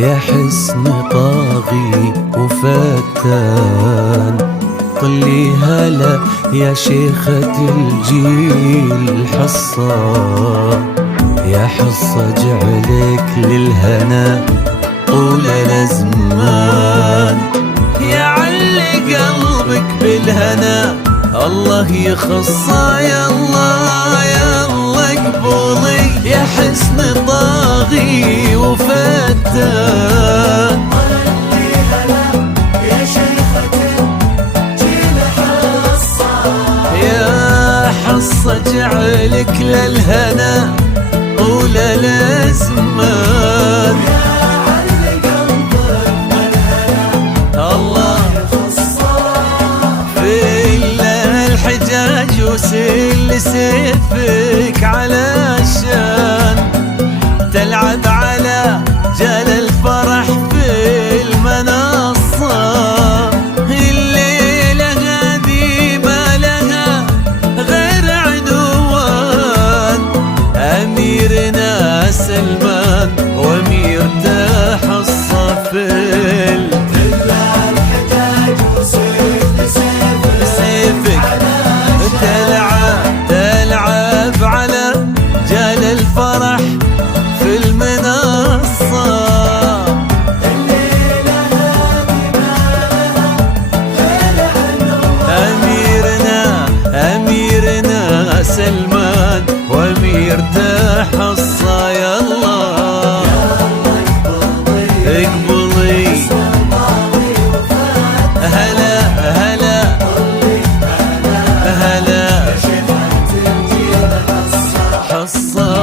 يا حسن طاغي وفتان، طلي هلا يا شيخة الجيل حصة، يا حصة جعلك للهنا طول الأزمان، يا علي قلبك بالهنا الله يخصه، يا الله يا الله قبولي يا حسن طاغي وفتان، يا شيخة الجيل حصة، يا حصة جعلك للهنا طول الأزمان، يا علي قلبك بالهنا الله يخصه، في الحجاج وسل سيفك علشان تلعب على جال الفرح في المنصة، الليلة هذه ما لها غير عنوان، أميرنا سلمان وأمير تحصى في الحجاج وسيف سيفك تلعب على جال الفرح في المنصة، الليلة هذه ما لها غير عنوان، أميرنا سلمان وأمير تحصى، يا الله اقبلي هلا هلا هلا حصى.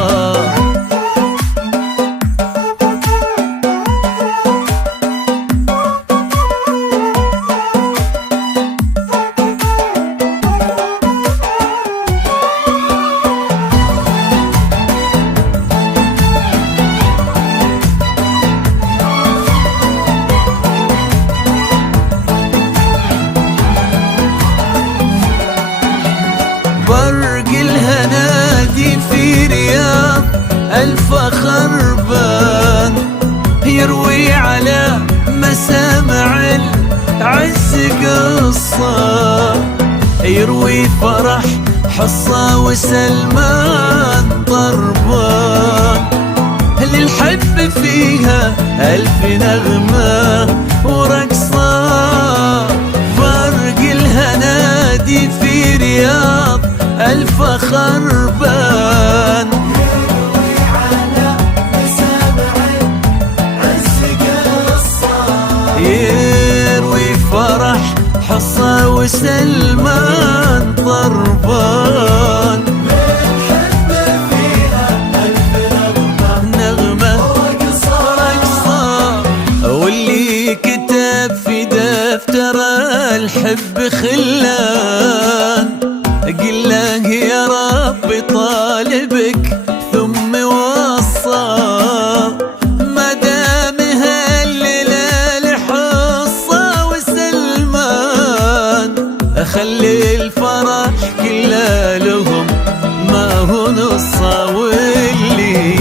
برق الهنادي في رياض الفخر بان، يروي على مسامع العز قصة، يروي فرح حصة وسلمان ضربان، للحب فيها ألف نغمة ورقصة، برق الهنادي في رياض الفخر بان، يروي على مسامع العز قصة، يروي فرح حصة وسلمان ضربان، للحب فيها ألف نغمة ورقصة، واللي كتب في دفتر الحب خلان، قل له يا رب طالبك ثم وصى، ما دام هالليلة لحصة وسلمان، خلي الفرح كله لهم ما هو نصة، واللي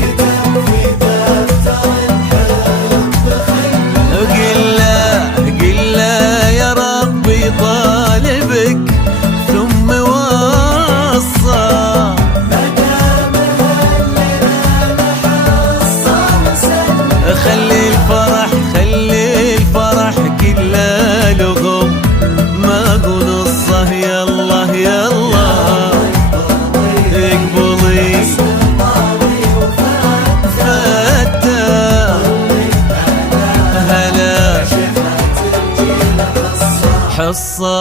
كتب في دفتر الحب قل له يا ربي طالبك ثم وصى، ما دام هالليلة حصة وسلمان، خلي الفرح كله لهم ما هو نصه، يا الله يا الله اقبلي فتاه هلا حصة.